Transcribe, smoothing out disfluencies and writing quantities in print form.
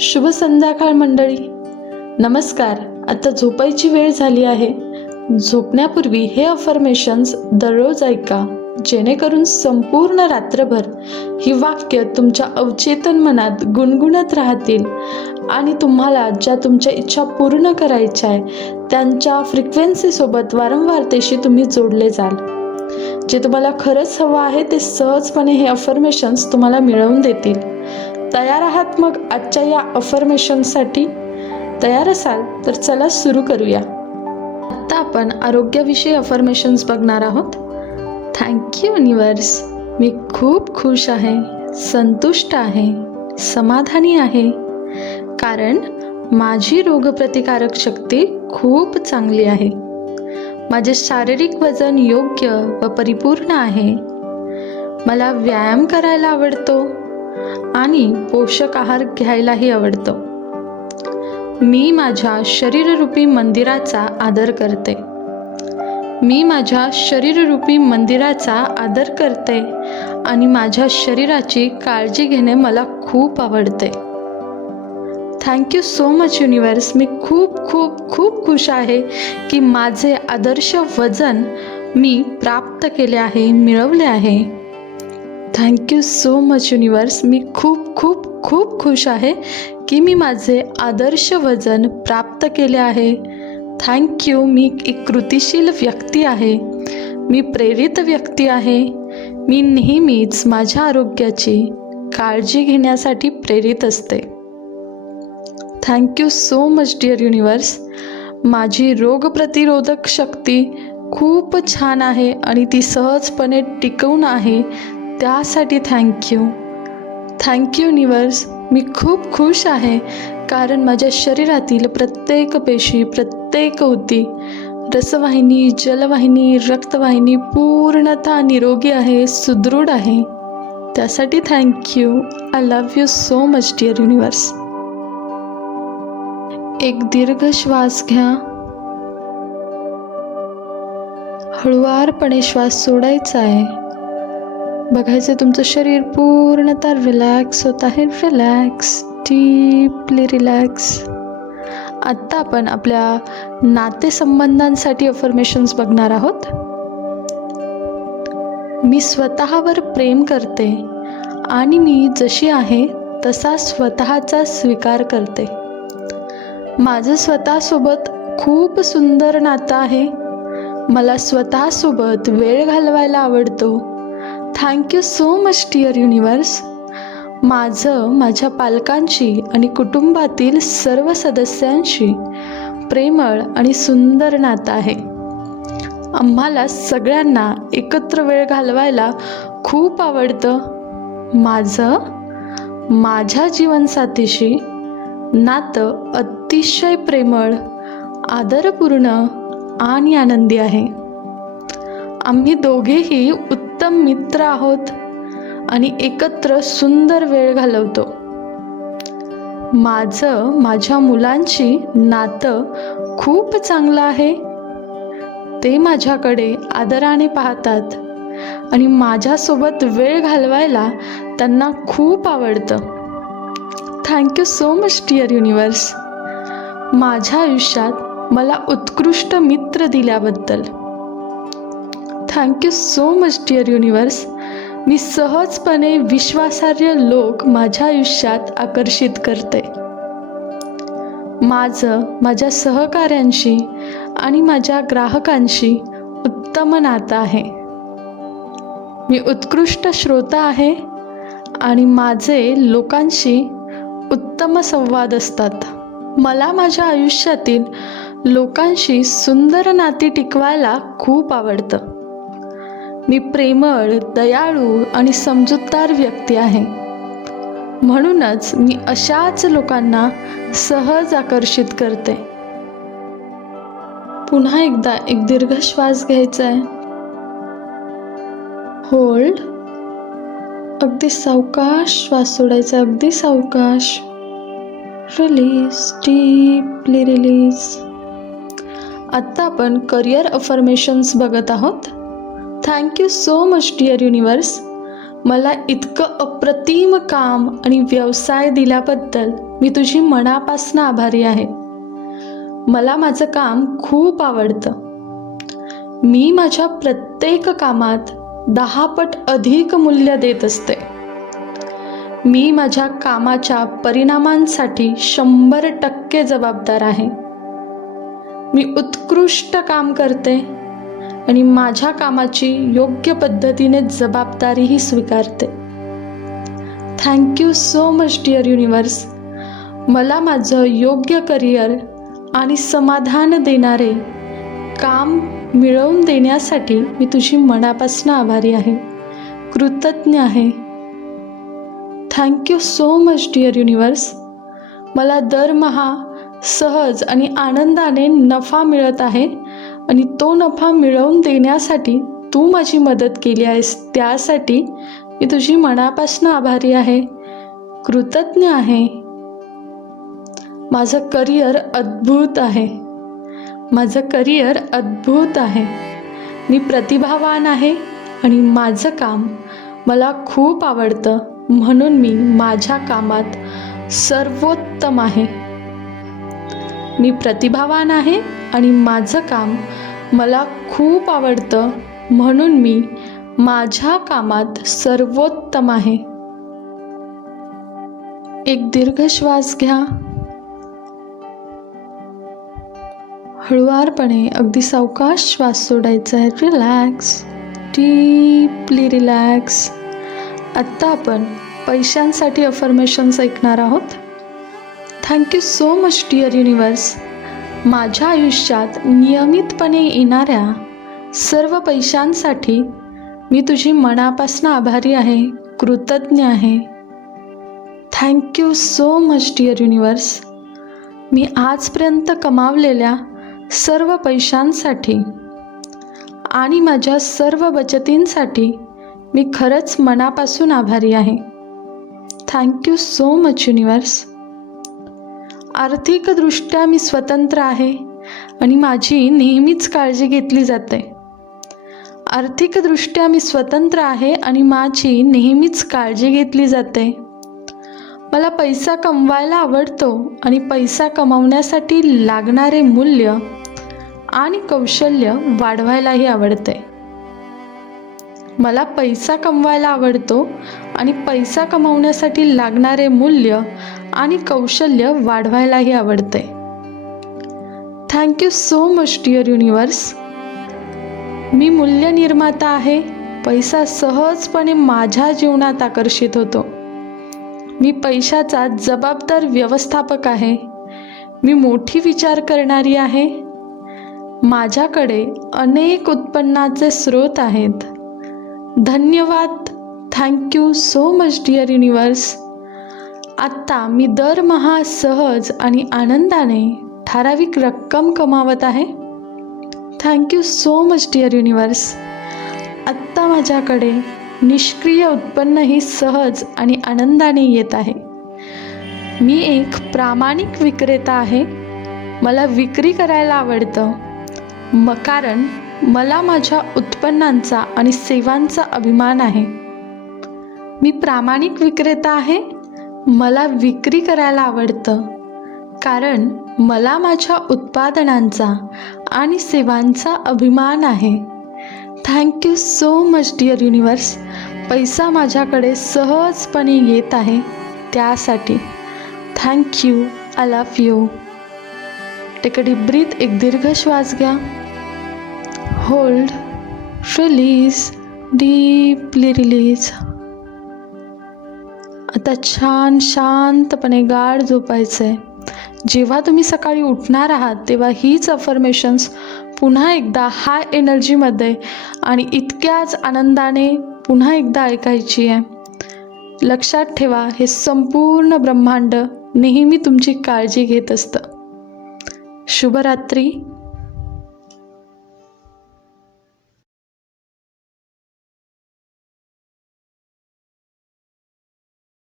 शुभ संध्याकाळ मंडळी. नमस्कार. आता झोपायची वेळ झाली आहे. झोपण्यापूर्वी हे अफर्मेशन्स दररोज ऐका, जेणेकरून संपूर्ण रात्रभर ही वाक्य तुमच्या अवचेतन मनात गुणगुणत राहतील आणि तुम्हाला ज्या तुमच्या इच्छा पूर्ण करायच्या आहे त्यांच्या फ्रिक्वेन्सीसोबत वारंवारतेशी तुम्ही जोडले जाल. जे तुम्हाला खरंच हवं आहे ते सहजपणे हे अफर्मेशन्स तुम्हाला मिळवून देतील. तयार आहात मग आजच्या या अफर्मेशनसाठी? तयार असाल तर चला सुरू करूया. आता आपण आरोग्याविषयी अफर्मेशन्स बघणार आहोत. थँक्यू युनिवर्स, मी खूप खुश आहे, संतुष्ट आहे, समाधानी आहे, कारण माझी रोगप्रतिकारक शक्ती खूप चांगली आहे. माझे शारीरिक वजन योग्य व परिपूर्ण आहे. मला व्यायाम करायला आवडतो आणि पोषक आहार घ्यायलाही आवडतो. मी माझ्या शरीररूपी मंदिराचा आदर करते. मी माझ्या शरीररूपी मंदिराचा आदर करते आणि माझ्या शरीराची काळजी घेणे मला खूप आवडते. Thank you so much universe. मी खूप खूप खूप खुश आहे की माझे आदर्श वजन मी प्राप्त केले आहे, मिळवले आहे. Thank you so much universe. मी खूप खूप खूप खुश आहे की मी माझे आदर्श वजन प्राप्त केले आहे. थँक्यू. मी एक कृतिशील व्यक्ती आहे. मी प्रेरित व्यक्ती आहे. मी नेहमीच माझ्या आरोग्याची काळजी घेण्यासाठी प्रेरित असते. Thank you so much dear universe. माझी रोगप्रतिरोधक शक्ती खूप छान आहे आणि ती सहजपणे टिकवून आहे, त्यासाठी थँक्यू. Thank you universe. मी खूप खुश आहे कारण माझ्या शरीरातील प्रत्येक पेशी, प्रत्येक ऊती, रसवाहिनी, जलवाहिनी, रक्तवाहिनी पूर्णतः निरोगी आहे, सुदृढ आहे, त्यासाठी thank you. I love you so much dear universe. एक दीर्घ श्वास घ्या. हळुवारपणे श्वास सोडायचा आहे. बघायचं तुमचं शरीर पूर्णतः रिलॅक्स होत आहे. Relax, deeply relax. आत्ता आपण आपल्या नातेसंबंधांसाठी अफर्मेशन्स बघणार आहोत. मी स्वतःवर प्रेम करते आणि मी जशी आहे तसा स्वतःचा स्वीकार करते. माझं स्वतःसोबत खूप सुंदर नातं आहे. मला स्वतःसोबत वेळ घालवायला आवडतो. Thank you so much dear universe. माझ्या पालकांशी आणि कुटुंबातील सर्व सदस्यांशी प्रेमळ आणि सुंदर नातं आहे. आम्हाला सगळ्यांना एकत्र वेळ घालवायला खूप आवडतं. माझ्या जीवनसाथीशी नातं अतिशय प्रेमळ, आदरपूर्ण आणि आनंदी आहे. आम्ही दोघेही उत्तम मित्र आहोत आणि एकत्र सुंदर वेळ घालवतो. माझ्या मुलांची नातं खूप चांगलं आहे. ते माझ्याकडे आदराने पाहतात आणि माझ्यासोबत वेळ घालवायला त्यांना खूप आवडतं. Thank you so much dear universe. माझ्या आयुष्यात मला उत्कृष्ट मित्र दिल्याबद्दल thank you so much dear universe. मी सहजपणे विश्वासार्ह लोक माझ्या आयुष्यात आकर्षित करते. माझ्या सहकाऱ्यांशी आणि माझ्या ग्राहकांशी उत्तम नातं आहे. मी उत्कृष्ट श्रोता आहे आणि माझे लोकांशी उत्तम संवाद असतात. मला माझ्या आयुष्यातील लोकांशी सुंदर नाती टिकवायला खूप आवडतं. मी प्रेमळ, दयाळू आणि समजूतदार व्यक्ती आहे. म्हणूनच मी अशाच लोकांना सहज आकर्षित करते. पुन्हा एकदा एक दीर्घ श्वास घ्यायचा आहे. होल्ड. अगदी सावकाश श्वास सोडायचा. अगदी सावकाश. Release, deeply release. आत्ता आपण करिअर अफर्मेशन्स बघत आहोत. Thank you so much dear universe. मला इतकं अप्रतिम काम आणि व्यवसाय दिल्याबद्दल मी तुझी मनापासून आभारी आहे. मला माझं काम खूप आवडतं. मी माझ्या प्रत्येक कामात 10 पट अधिक मूल्य देत असते. मी माझ्या कामाच्या परिणामांसाठी 100% जबाबदार आहे. मी उत्कृष्ट काम करते आणि माझ्या कामाची योग्य पद्धतीने जबाबदारीही स्वीकारते. Thank you so much dear universe. मला माझं योग्य करिअर आणि समाधान देणारे काम मिळवून देण्यासाठी मी तुझी मनापासून आभारी आहे, कृतज्ञ आहे. Thank you so much dear universe. मला दरमहा सहज आणि आनंदाने नफा मिळत आहे आणि तो नफा मिळवून देण्यासाठी तू माझी मदत केली आहेस, त्यासाठी मी तुझी मनापासून आभारी आहे, कृतज्ञ आहे. माझं करिअर अद्भुत आहे. माझं करिअर अद्भुत आहे. मी प्रतिभावान आहे आणि माझं काम मला खूप आवडतं, म्हणून मी माझ्या कामात सर्वोत्तम आहे. मी प्रतिभावान आहे आणि माझं काम मला खूप आवडतं, म्हणून मी माझ्या कामात सर्वोत्तम आहे. एक दीर्घ श्वास घ्या. हळुवारपणे अगदी सावकाश श्वास सोडायचा आहे. Relax, deeply relax. आत्ता आपण पैशांसाठी अफर्मेशन्स ऐकणार आहोत. Thank you so much dear universe. माझ्या आयुष्यात नियमितपणे येणाऱ्या सर्व पैशांसाठी मी तुझी मनापासून आभारी आहे, कृतज्ञ आहे. Thank you so much dear universe. मी आजपर्यंत कमावलेल्या सर्व पैशांसाठी आणि माझ्या सर्व बचतींसाठी मी खरंच मनापासून आभारी आहे. Thank you so much universe. आर्थिकदृष्ट्या मी स्वतंत्र आहे आणि माझी नेहमीच काळजी घेतली जाते. आर्थिकदृष्ट्या मी स्वतंत्र आहे आणि माझी नेहमीच काळजी घेतली जाते. मला पैसा कमवायला आवडतो आणि पैसा कमावण्यासाठी लागणारे मूल्य आणि कौशल्य वाढवायलाही आवडते. मला पैसा कमवायला आवडतो आणि पैसा कमावण्यासाठी लागणारे मूल्य आणि कौशल्य वाढवायलाही आवडते. Thank you so much dear universe. मी मूल्य निर्माता आहे. पैसा सहजपणे माझ्या जीवनात आकर्षित होतो. मी पैशाचा जबाबदार व्यवस्थापक आहे. मी मोठी विचार करणारी आहे. माझ्याकडे अनेक उत्पन्नाचे स्रोत आहेत. धन्यवाद. Thank you so much dear universe. आत्ता मी दरमहा सहज आणि आनंदाने ठराविक रक्कम कमावत आहे. Thank you so much dear universe. आत्ता माझ्याकडे निष्क्रिय उत्पन्नही सहज आणि आनंदाने येत आहे. मी एक प्रामाणिक विक्रेता आहे. मला विक्री करायला आवडतं कारण मला माझ्या उत्पन्नांचा आणि सेवांचा अभिमान आहे. मी प्रामाणिक विक्रेता आहे. मला विक्री करायला आवडतं कारण मला माझ्या उत्पादनांचा आणि सेवांचा अभिमान आहे. Thank you so much dear universe. पैसा माझ्याकडे सहजपणे येत आहे, त्यासाठी thank you. I love you. Take a deep breath. एक दीर्घ श्वास घ्या. Hold, release, deeply release. आता छान शांतपणे गाढ झोपायचं आहे. जेव्हा तुम्ही सकाळी उठणार आहात तेव्हा हीच अफर्मेशन्स पुन्हा एकदा हाय एनर्जीमध्ये आणि इतक्याच आनंदाने पुन्हा एकदा ऐकायची आहे. लक्षात ठेवा, हे संपूर्ण ब्रह्मांड नेहमी तुमची काळजी घेत असतं. शुभरात्री.